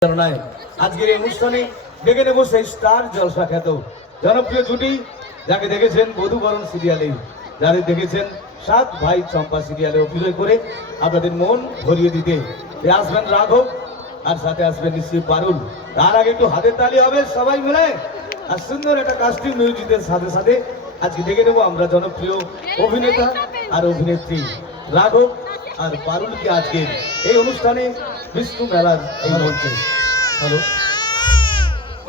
আজকের এই অনুষ্ঠানে ডেকে নেব সেই স্টার জলসা খ্যাত জনপ্রিয় জুটি যাকে দেখেছেন বধূবরণ সিরিয়ালে, যাদের দেখেছেন সাত ভাই চম্পা সিরিয়ালে অভিনয় করে আপনাদের মন ভরিয়ে দিতে আসবেন রাঘব, আর সাথে আসবেন নিশ্চয়ই পারুল। তার আগে একটু হাতের তালি হবে সবাই মিলে, আর সুন্দর একটা কাস্টিং মিউজিকের সাথে সাথে আজকে দেখে নেব আমরা জনপ্রিয় অভিনেতা আর অভিনেত্রী রাঘব আর পারুলকে আজকে এই অনুষ্ঠানে বিষ্ণু মেলার এই মঞ্চে। হ্যালো,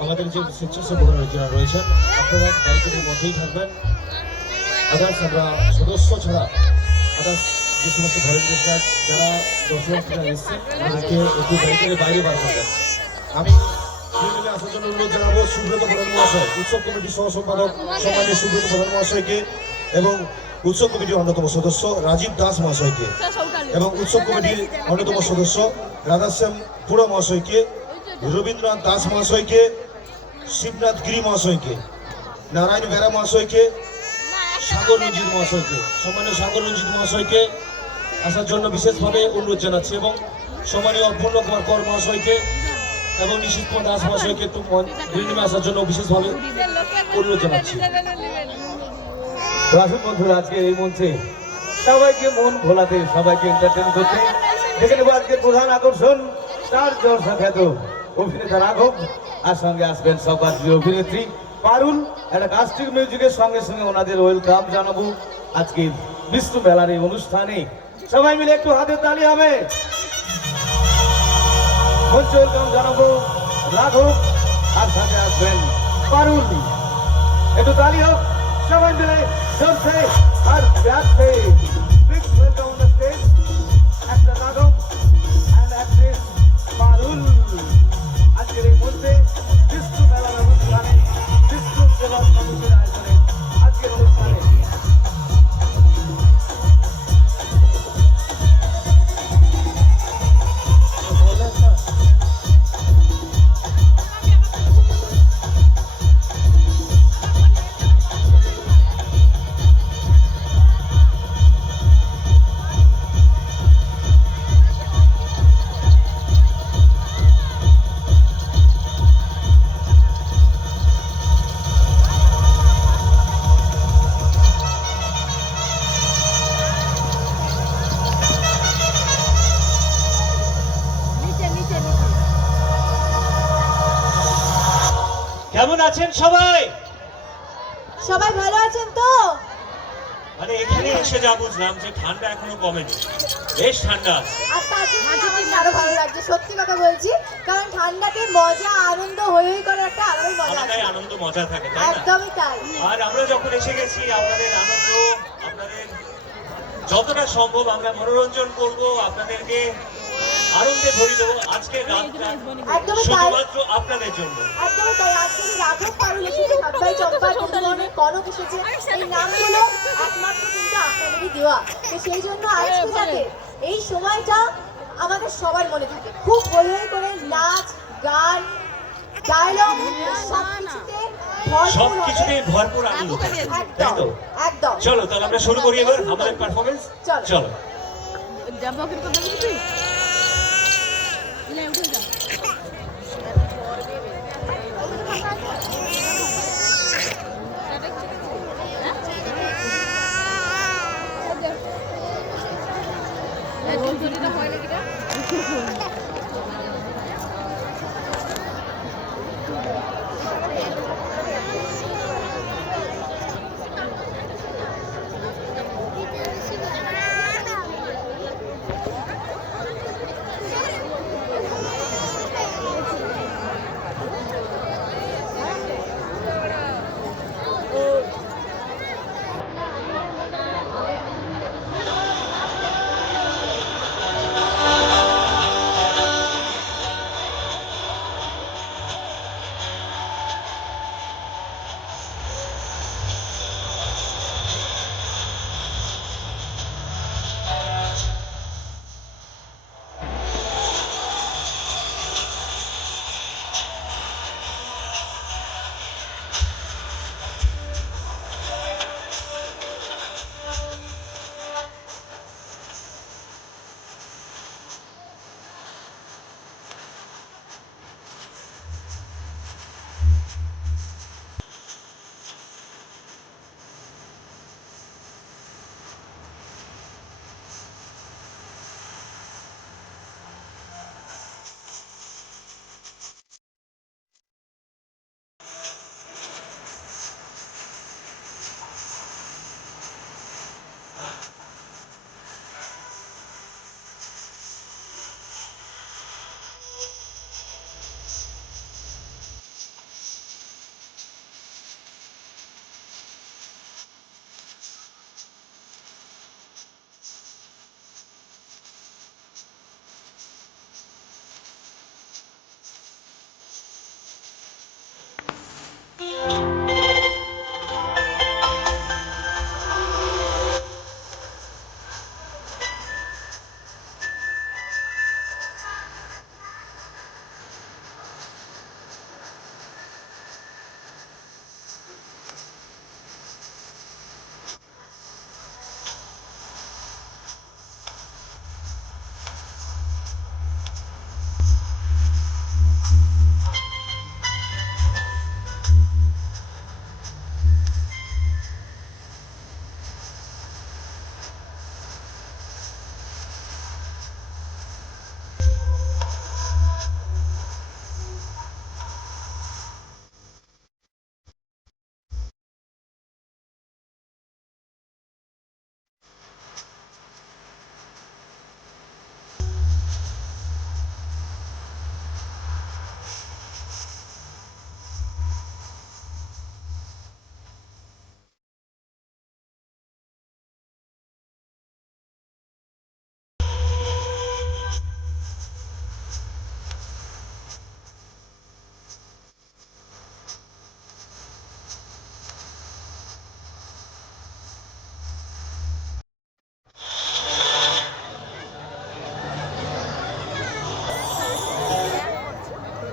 আমাদের যে স্বেচ্ছাসেবকরা যারা রয়েছেন আপনারা ব্যারিকেডের মধ্যেই থাকবেন। আদার্স আমরা সদস্য ছাড়া আদার্স যে সমস্ত ভলেন্টিয়াররা যারা দর্শনার্থীরা এসছেন তাদেরকে একটু ব্যারিকেডের বাইরে বার করবেন। আমি আসার জন্য অনুরোধ জানাবো সুব্রত প্রধান মহাশয়, উৎসব কমিটির সহ সম্পাদক সম্মানীয় সুব্রত প্রধান মহাশয়কে, এবং উৎসব কমিটির অন্যতম সদস্য রাজীব দাস মহাশয়কে, এবং উৎসব কমিটির অন্যতম সদস্য রাধাশ্যাম পুরা মহাশয়কে, রবীন্দ্রনাথ দাস মহাশয়কে, শিবনাথ গিরি মহাশয়কে, নারায়ণ বেরা মহাশয়কে, সাগর রঞ্জিত মহাশয়কে, সম্মানীয় সাগর রঞ্জিত মহাশয়কে আসার জন্য বিশেষভাবে অনুরোধ জানাচ্ছি, এবং সম্মানীয় অপূর্ণ কুমার কর মহাশয়কে এবং নিশীথ কুমার দাস মহাশয়কে একটু গ্রিনিমে আসার জন্য বিশেষভাবে অনুরোধ জানাচ্ছি। আসুন বন্ধুরা, আজকে এই মঞ্চে সবাইকে মন ভোলাতে, সবাইকে এন্টারটেইন করতে দেখে নেব আজকের প্রধান আকর্ষণ স্টার জলসা খ্যাত অভিনেতা রাঘব, আর সঙ্গে আসবেন সবার প্রিয় অভিনেত্রী পারুল। একটা কাস্টিং মিউজিকের সঙ্গে সঙ্গে ওনাদের ওয়েলকাম জানাবো আজকে বিষ্ণু মেলার এই অনুষ্ঠানে। সবাই মিলে একটু হাতে তালি হবে, মঞ্চে ওয়েলকাম জানাবো রাঘব, আর সঙ্গে আসবেন পারুল। একটু তালি হোক সবাই মিলে জোরসে আর প্যারসে। Please welcome on the stage একটা রাঘব এন্ড অ্যাক্ট্রেস পারুল। আজকের এই মঞ্চে বিষ্ণু মেলার অনুষ্ঠানে, বিষ্ণু সেবা সমিতির আয়োজনে আজকের অনুষ্ঠানে কেমন আছেন সবাই? সবাই ভালো আছেন তো? মানে এখানে এসে যা বুঝলাম যে ঠান্ডা এখনো কমেনি, বেশ ঠান্ডা আছে। আর তার জন্য আমার আরো ভালো লাগছে, সত্যি কথা বলছি, কারণ ঠান্ডাতে মজা আনন্দ হই করে একটা আলাদাই মজা আছে। আমাদের আনন্দ মজা থাকে, তাই না? একদমই তাই। আর আমরা যখন এসে গেছি আপনাদের আনন্দ, আপনাদের যতটা সম্ভব আমরা মনোরঞ্জন করব, আপনাদেরকে আনন্দে ভরে দেবো আজকের রাতটা শুধুমাত্র আপনাদের জন্য। একদমই তাই। আজকে রাঘব পারুল এসেছে, সাত ভাই চম্পা, বধূবরণের কনক এসেছে, এই নামগুলো একমাত্র কিন্তু আপনাদেরই দেওয়া। তো সেই জন্য আজকে যাতে এই সময়টা আমাদের সবার মনে থাকে, খুব হই করে নাচ গান ডায়লগ সবকিছুতে ভরপুর আনন্দ, তাই তো? একদম। চলো তাহলে আমরা শুরু করি এবার আমাদের পারফরমেন্স। চলো।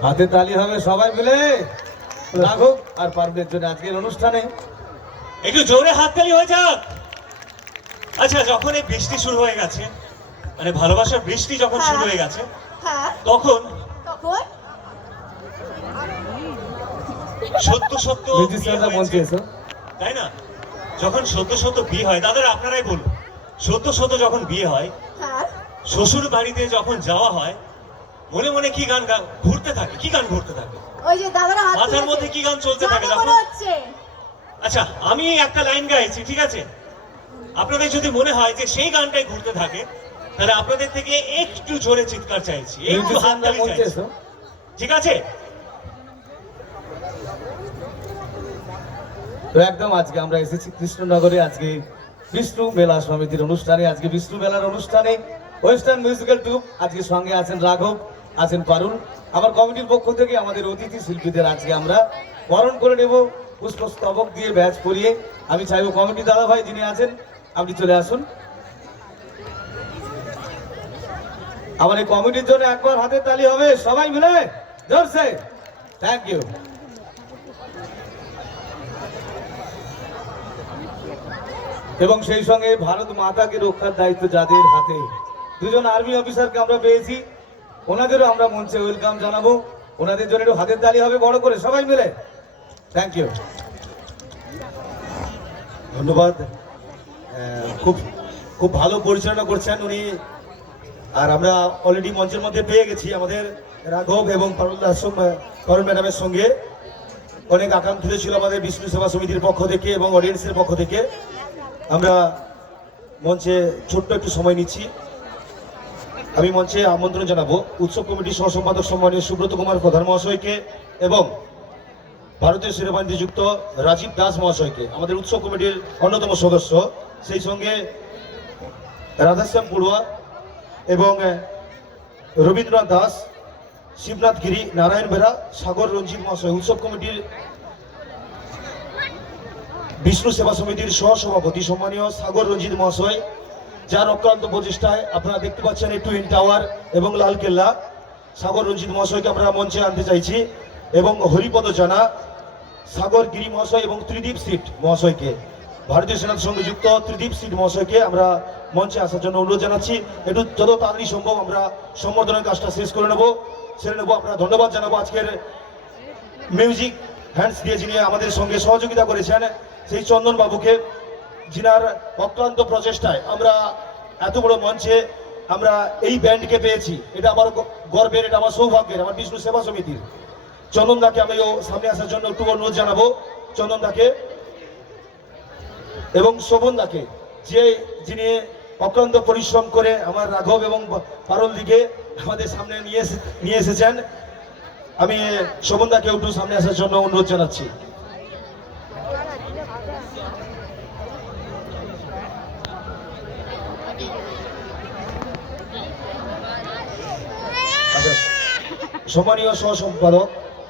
হাতে তালি হবে সবাই মিলে রাঘব আর পারবের জন্য আজকের অনুষ্ঠানে। একটু জোরে হাততালি হয়ে যাক। আচ্ছা, যখন এই বৃষ্টি শুরু হয়ে গেছে, মানে ভালোবাসার বৃষ্টি যখন শুরু হয়ে গেছে, হ্যাঁ তখন তখন সত্য সত্য বিয়ে মিউজিশিয়ানরা মঞ্চে হয়েছে, এসো। তাই না? যখন সত্য সত্য বিয়ে হয়, দাদারা আপনারাই বলুন, সত্য সত্য যখন বিয়ে হয়, হ্যাঁ শ্বশুর বাড়িতে যখন যাওয়া হয়, মনে মনে কি গান ঘুরতে থাকে? কি গান ঘুরতে থাকে? ওই যে দাদারা হাত মাথার তুলেছে। মধ্যে কি গান চলতে থাকে জানে তখন? মনে হচ্ছে আচ্ছা, আমি একটা লাইন গাইছি, ঠিক আছে? আপনাদের যদি মনে হয় যে সেই গানটাই ঘুরতে থাকে, তাহলে আপনাদের থেকে একটু জোরে চিৎকার চাইছি, একটু মিউজিশিয়ানরা হাততালি মঞ্চে চাইছি, এসো। ঠিক আছে? তো একদম আজকে আমরা এসেছি কৃষ্ণনগরে, আজকে বিষ্ণু মেলা সমিতির অনুষ্ঠানে, আজকে বিষ্ণু মেলার অনুষ্ঠানে ওয়েস্টার্ন মিউজিক্যাল ট্রুপ, আজকে সঙ্গে আছেন রাঘব, আছেন পারুল। আমার কমিটির পক্ষ থেকে আমাদের অতিথি শিল্পীদের আজকে আমরা বরণ করে নেব পুষ্পস্তবক দিয়ে, ব্যাচ পরিয়ে। আমি চাইবো কমিটি দাদা ভাই যিনি আছেন আপনি চলে আসুন। আমার এই কমিটির জন্য একবার হাতে তালি হবে সবাই মিলে জোরসে। Thank you. এবং সেই সঙ্গে ভারত মাতাকে রক্ষার দায়িত্ব যাদের হাতে, দুজন আর্মি অফিসারকে আমরা পেয়েছি, ওনাদেরও আমরা মঞ্চে ওয়েলকাম জানাবো। ওনাদের জন্য একটু হাতের তালি হবে বড় করে সবাই মিলে। Thank you. ধন্যবাদ। খুব খুব ভালো পরিচালনা করছেন উনি। আর আমরা অলরেডি মঞ্চের মধ্যে পেয়ে গেছি আমাদের রাঘব এবং পারুল ম্যাডামের সঙ্গে। অনেক আকাঙ্ক্ষিত ছিল আমাদের বিষ্ণু সেবা সমিতির পক্ষ থেকে এবং অডিয়েন্সের পক্ষ থেকে। আমরা মঞ্চে ছোট্ট একটু সময় নিচ্ছি। আমি মঞ্চে আমন্ত্রণ জানাবো উৎসব কমিটির সহ সম্পাদক সম্মানীয় সুব্রত কুমার প্রধান মহাশয়কে এবং ভারতীয় সেনাবাহিনীতে যুক্ত রাজীব দাস মহাশয়কে, আমাদের উৎসব কমিটির অন্যতম সদস্য, সেই সঙ্গে রাধাশ্যাম পড়ুয়া এবং রবীন্দ্রনাথ দাস, শিবনাথ গিরি, নারায়ণ বেরা, সাগর রঞ্জিত মহাশয়, উৎসব কমিটির বিষ্ণু সেবা সমিতির সহ সভাপতি সম্মানীয় সাগর রঞ্জিত মহাশয়, যার অক্লান্ত প্রচেষ্টায় আপনারা দেখতে পাচ্ছেন এই টুইন টাওয়ার এবং লালকেল্লা। সাগর রঞ্জিত মহাশয়কে আমরা মঞ্চে আনতে চাইছি এবং হরিপদ জানা, সাগর গিরি মহাশয় এবং ত্রিদীপ সিট মহাশয়কে, ভারতীয় সেনার সঙ্গে যুক্ত ত্রিদীপ সিট মহাশয়কে আমরা মঞ্চে আসার জন্য অনুরোধ জানাচ্ছি। একটু যত তাড়াতাড়ি সম্ভব আমরা সম্বর্ধনার কাজটা শেষ করে সেরে নেবো। আমরা ধন্যবাদ জানাবো আজকের মিউজিক হ্যান্ডস দিয়ে যিনি আমাদের সঙ্গে সহযোগিতা করেছেন, সেই চন্দন বাবুকে, যিনার অক্লান্ত প্রচেষ্টায় আমরা এত বড় মঞ্চে আমরা এই ব্যান্ডকে পেয়েছি। এটা আমার গর্বের, এটা আমার সৌভাগ্যের, আমার বিষ্ণু সেবা সমিতির। চন্দন দাকে আমি সামনে আসার জন্য একটু অনুরোধ জানাবো, চন্দন দাকে এবং শোভন দাকে, যিনি অক্লান্ত পরিশ্রম করে আমার রাঘব এবং পারুল দিকে আমাদের সামনে নিয়ে এসেছেন। আমি শোভন দাকে একটু সামনে আসার জন্য অনুরোধ জানাচ্ছি। সম্মানীয় সহ সম্পাদক